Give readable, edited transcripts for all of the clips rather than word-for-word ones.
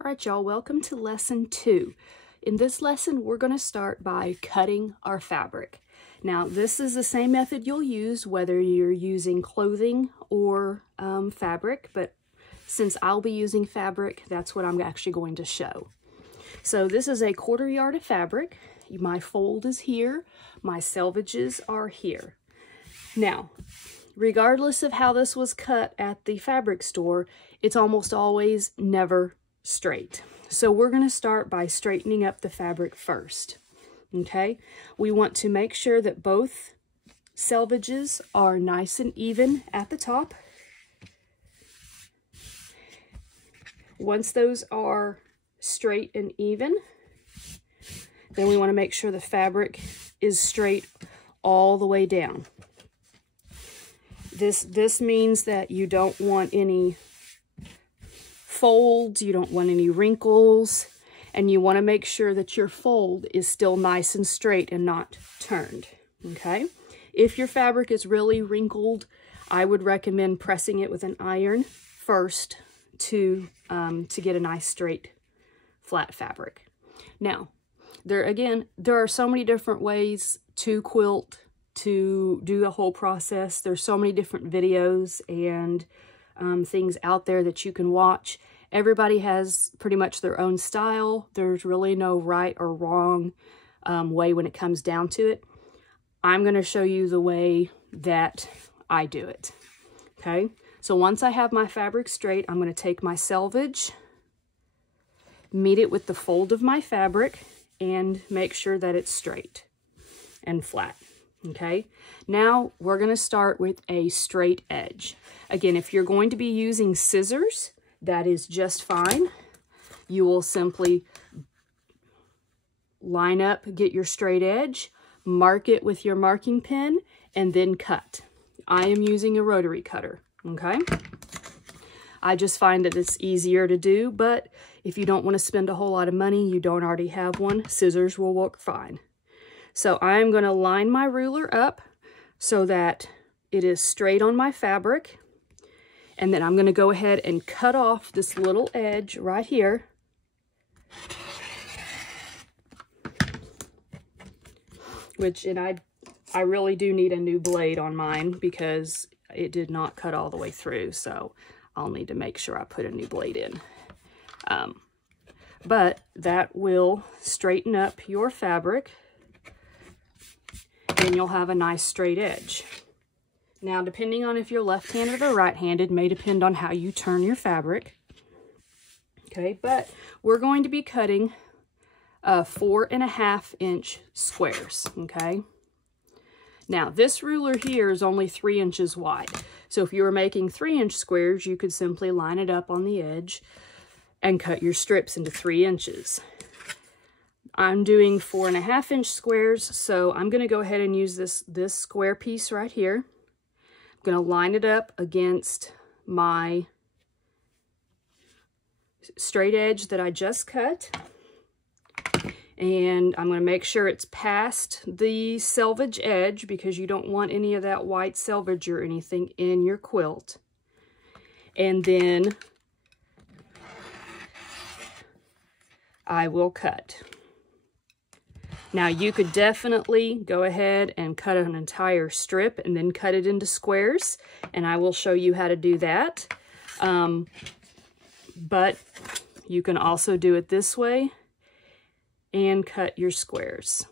All right, y'all, welcome to lesson 2. In this lesson, we're going to start by cutting our fabric. Now, this is the same method you'll use whether you're using clothing or fabric, but since I'll be using fabric, that's what I'm actually going to show. So this is a 1/4 yard of fabric. My fold is here. My selvages are here. Now, regardless of how this was cut at the fabric store, it's almost always never straight. So we're going to start by straightening up the fabric first. Okay, we want to make sure that both selvages are nice and even at the top. Once those are straight and even, then we want to make sure the fabric is straight all the way down. This means that you don't want any folds, you don't want any wrinkles, and you want to make sure that your fold is still nice and straight and not turned, okay? If your fabric is really wrinkled, I would recommend pressing it with an iron first to get a nice straight flat fabric. Now, there are so many different ways to quilt, to do the whole process. There's so many different videos and things out there that you can watch. Everybody has pretty much their own style. There's really no right or wrong way when it comes down to it. I'm going to show you the way that I do it. Okay, so once I have my fabric straight, I'm going to take my selvage, meet it with the fold of my fabric, and make sure that it's straight and flat. Okay, now we're going to start with a straight edge. Again, if you're going to be using scissors, that is just fine. You will simply line up, get your straight edge, mark it with your marking pen, and then cut. I am using a rotary cutter, okay? I just find that it's easier to do, but if you don't want to spend a whole lot of money, you don't already have one, scissors will work fine. So I'm going to line my ruler up so that it is straight on my fabric. And then I'm going to go ahead and cut off this little edge right here. And I really do need a new blade on mine because it did not cut all the way through. So I'll need to make sure I put a new blade in. But that will straighten up your fabric. And you'll have a nice straight edge. Now, depending on if you're left-handed or right-handed, may depend on how you turn your fabric. Okay, but we're going to be cutting 4.5 inch squares, okay? Now, this ruler here is only 3 inches wide. So if you were making 3-inch squares, you could simply line it up on the edge and cut your strips into 3 inches. I'm doing 4.5 inch squares, so I'm going to go ahead and use this square piece right here. I'm going to line it up against my straight edge that I just cut. And I'm going to make sure it's past the selvage edge because you don't want any of that white selvage or anything in your quilt. And then I will cut. Now, you could definitely go ahead and cut an entire strip and then cut it into squares, and I will show you how to do that. But you can also do it this way and cut your squares.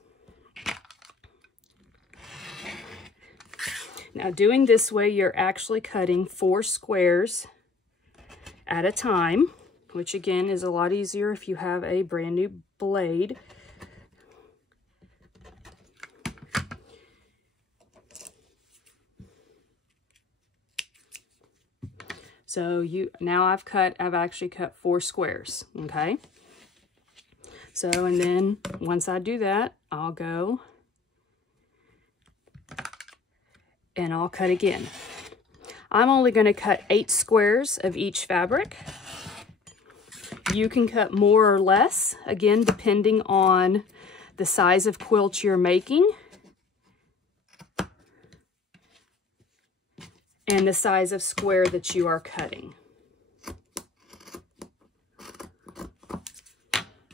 Now, doing this way, you're actually cutting 4 squares at a time, which again is a lot easier if you have a brand new blade. So now I've actually cut 4 squares, okay? So, and then once I do that, I'll go and I'll cut again. I'm only going to cut 8 squares of each fabric. You can cut more or less, again, depending on the size of quilt you're making and the size of square that you are cutting.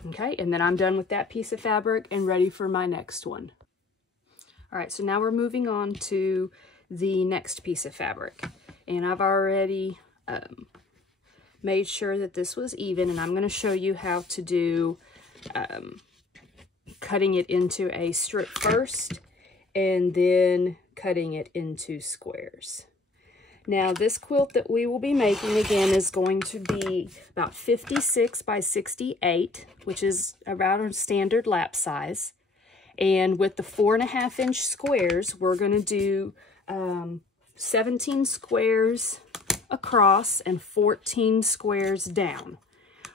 Okay, and then I'm done with that piece of fabric and ready for my next one. All right, so now we're moving on to the next piece of fabric. And I've already made sure that this was even, and I'm going to show you how to do cutting it into a strip first and then cutting it into squares. Now this quilt that we will be making again is going to be about 56 by 68, which is about our standard lap size. And with the 4.5 inch squares, we're going to do 17 squares across and 14 squares down,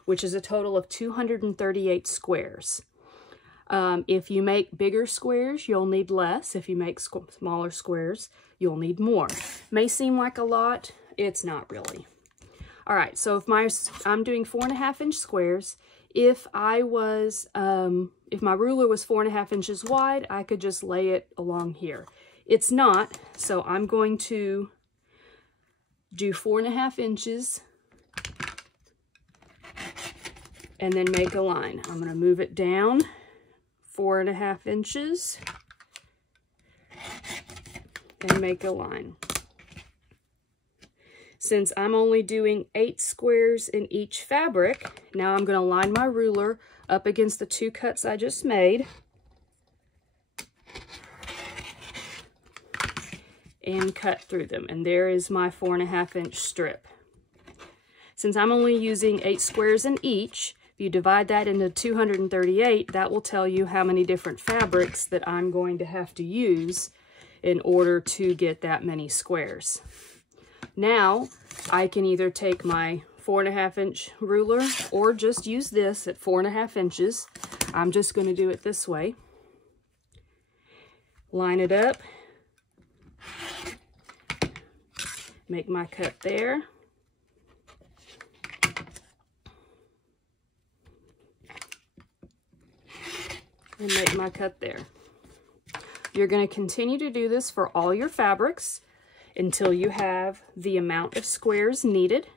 which is a total of 238 squares. If you make bigger squares, you'll need less. If you make smaller squares, you'll need more. May seem like a lot, it's not really. All right, so if I'm doing 4.5 inch squares, if my ruler was 4.5 inches wide, I could just lay it along here. It's not, so I'm going to do 4.5 inches and then make a line. I'm going to move it down 4.5 inches and make a line. Since I'm only doing 8 squares in each fabric, now I'm going to line my ruler up against the 2 cuts I just made and cut through them. And there is my 4.5 inch strip. Since I'm only using 8 squares in each, if you divide that into 238, that will tell you how many different fabrics that I'm going to have to use in order to get that many squares. Now, I can either take my 4.5 inch ruler or just use this at 4.5 inches. I'm just going to do it this way. Line it up. Make my cut there. And make my cut there. You're going to continue to do this for all your fabrics until you have the amount of squares needed.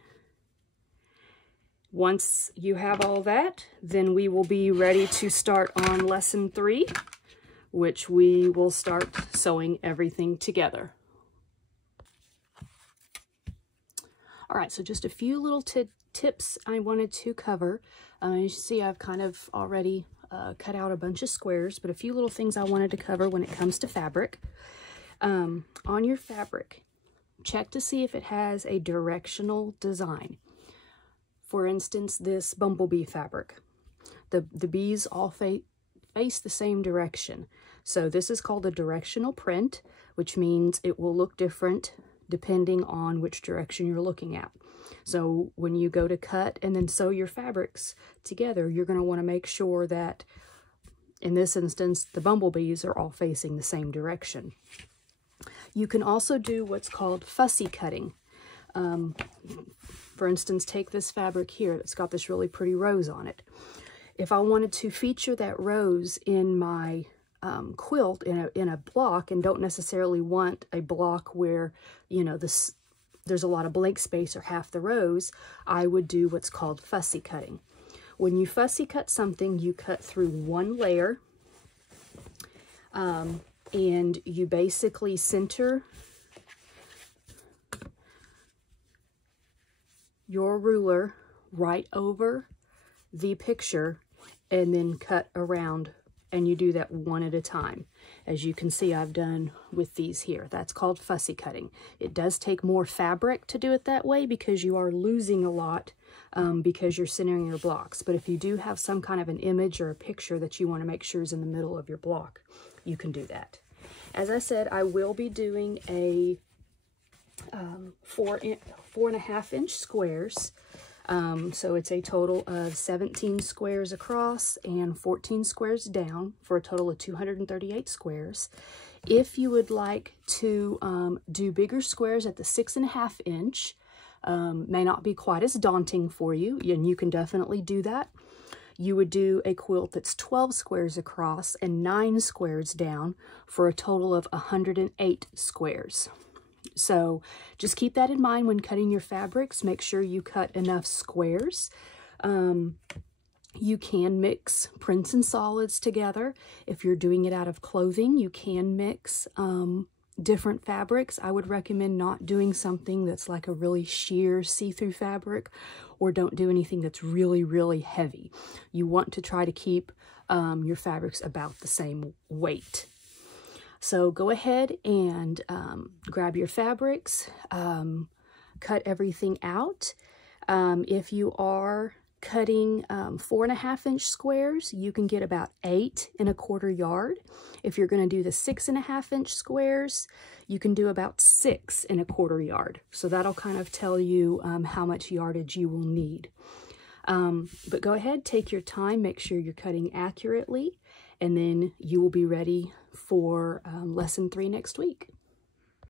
Once you have all that, then we will be ready to start on lesson 3, which we will start sewing everything together. All right, so just a few little tips I wanted to cover. As you see, I've kind of already cut out a bunch of squares, but a few little things I wanted to cover when it comes to fabric. On your fabric, check to see if it has a directional design. For instance, this bumblebee fabric. The bees all face the same direction. So this is called a directional print, which means it will look different depending on which direction you're looking at. So when you go to cut and then sew your fabrics together, you're going to want to make sure that, in this instance, the bumblebees are all facing the same direction. You can also do what's called fussy cutting. For instance, take this fabric here that's got this really pretty rose on it. If I wanted to feature that rose in my quilt in a block, and don't necessarily want a block where, you know, there's a lot of blank space or half the rose, I would do what's called fussy cutting. When you fussy cut something, you cut through one layer, and you basically center your ruler right over the picture and then cut around, and you do that one at a time. As you can see, I've done with these here. That's called fussy cutting. It does take more fabric to do it that way because you are losing a lot because you're centering your blocks. But if you do have some kind of an image or a picture that you want to make sure is in the middle of your block, you can do that. As I said, I will be doing a 4.5 inch squares. So it's a total of 17 squares across and 14 squares down for a total of 238 squares. If you would like to do bigger squares at the 6.5 inch, may not be quite as daunting for you, and you can definitely do that. You would do a quilt that's 12 squares across and 9 squares down for a total of 108 squares. So just keep that in mind when cutting your fabrics. Make sure you cut enough squares. You can mix prints and solids together. If you're doing it out of clothing, you can mix different fabrics. I would recommend not doing something that's like a really sheer see-through fabric, or don't do anything that's really, really heavy. You want to try to keep your fabrics about the same weight. So go ahead and grab your fabrics, cut everything out. If you are cutting 4.5-inch squares, you can get about 8 1/4 yard. If you're going to do the 6.5-inch squares, you can do about 6 1/4 yard. So that'll kind of tell you how much yardage you will need. But go ahead, take your time, make sure you're cutting accurately, and then you will be ready for lesson 3 next week.